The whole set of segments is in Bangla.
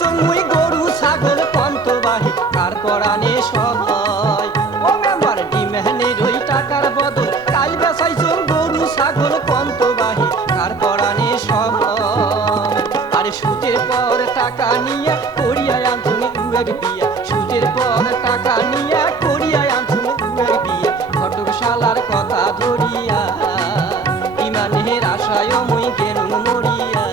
বেসাইছো মুই গরু ছাগল কন্তবাহী কার পরাণে সবাই ও মেম্বার ডিমেহনের ওই টাকার বদল কাল বেসাইছো গরু ছাগল কন্তবাহী কার পরাণে সবাই আরে সুদের পর টাকা নিয়ে করিয়া আনছুন উয়ের বিয়া সুদের পর টাকা নিয়ে করিয়া আনছুন উয়ের বিয়া ঘটক শালার কথা ধরিয়া ইমানের আশায় মুই গেনু মরিয়া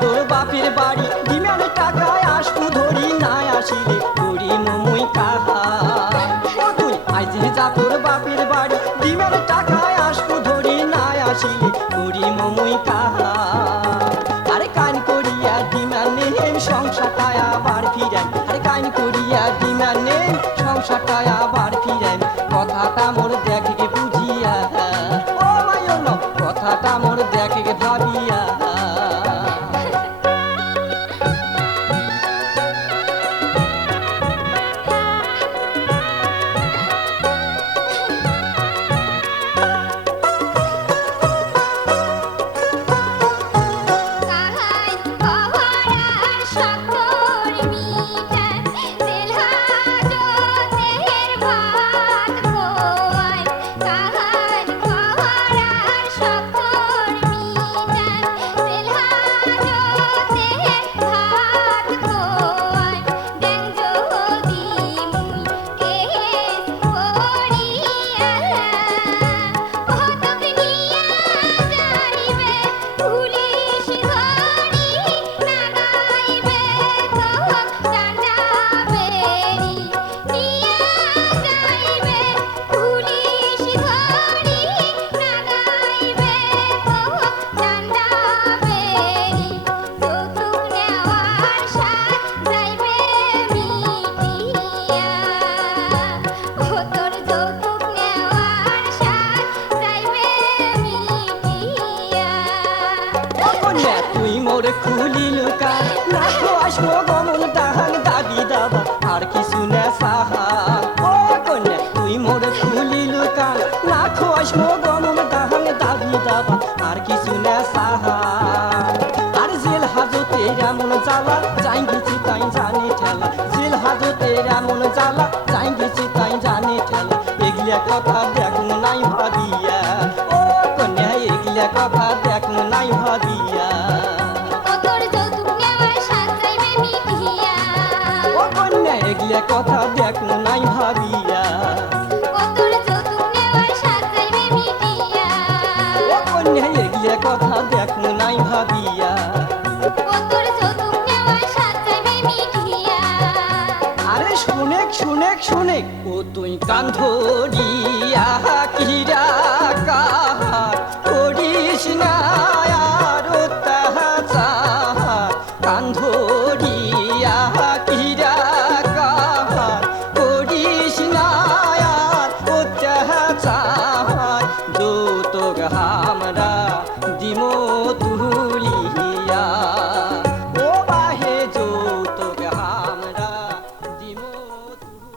তোর বাপের বাড়ি ডিমের টাকায় আসবো ধরি না আসিলে করি মুই কাহা তুই আইজি যা তোর বাপের বাড়ি ডিমের টাকায় আসবো ধরি না আসিলে করি মুই কাহা আরে কান করিয়া ডিমার নেম সংসারটায় আবার ফিরাই আরে কান করিয়া ডিমার নেম সংসারটায় আবার ফিরাই কথাটা মোর দেখে বুঝিয়া ও মায়ন কথাটা মোর দেখে ভাবিয়া তুই মোর খুলি লুকা লাখো আসবো গমন তাহাং দাবি দাবা আর কিছু না সাহা ও কন্যা তুই মোর খুলি লুকা লাখো আসবো গমন তাহাং দাবি দাবা আর কিছু না সাহা আর জেল হাজতে এমন জ্বালা যাই গেছি তাই জানি ঠেলা জেল হাজতে এমন জ্বালা যাই গেছি তাই জানি ঠেলা এগুলা কথা দেখুন নাই ভাবিয়া ও কন্যা এগুলা কথা দেখুন নাই ভাবিয়া এগুলা কথা দেখুন নাই ভাবিয়া এগুলা কথা দেখুন নাই ভাবিয়া আরে শুনেক শুনেক শুনেক ও তুই কান ধরিয়া কিরা কাহার করিস না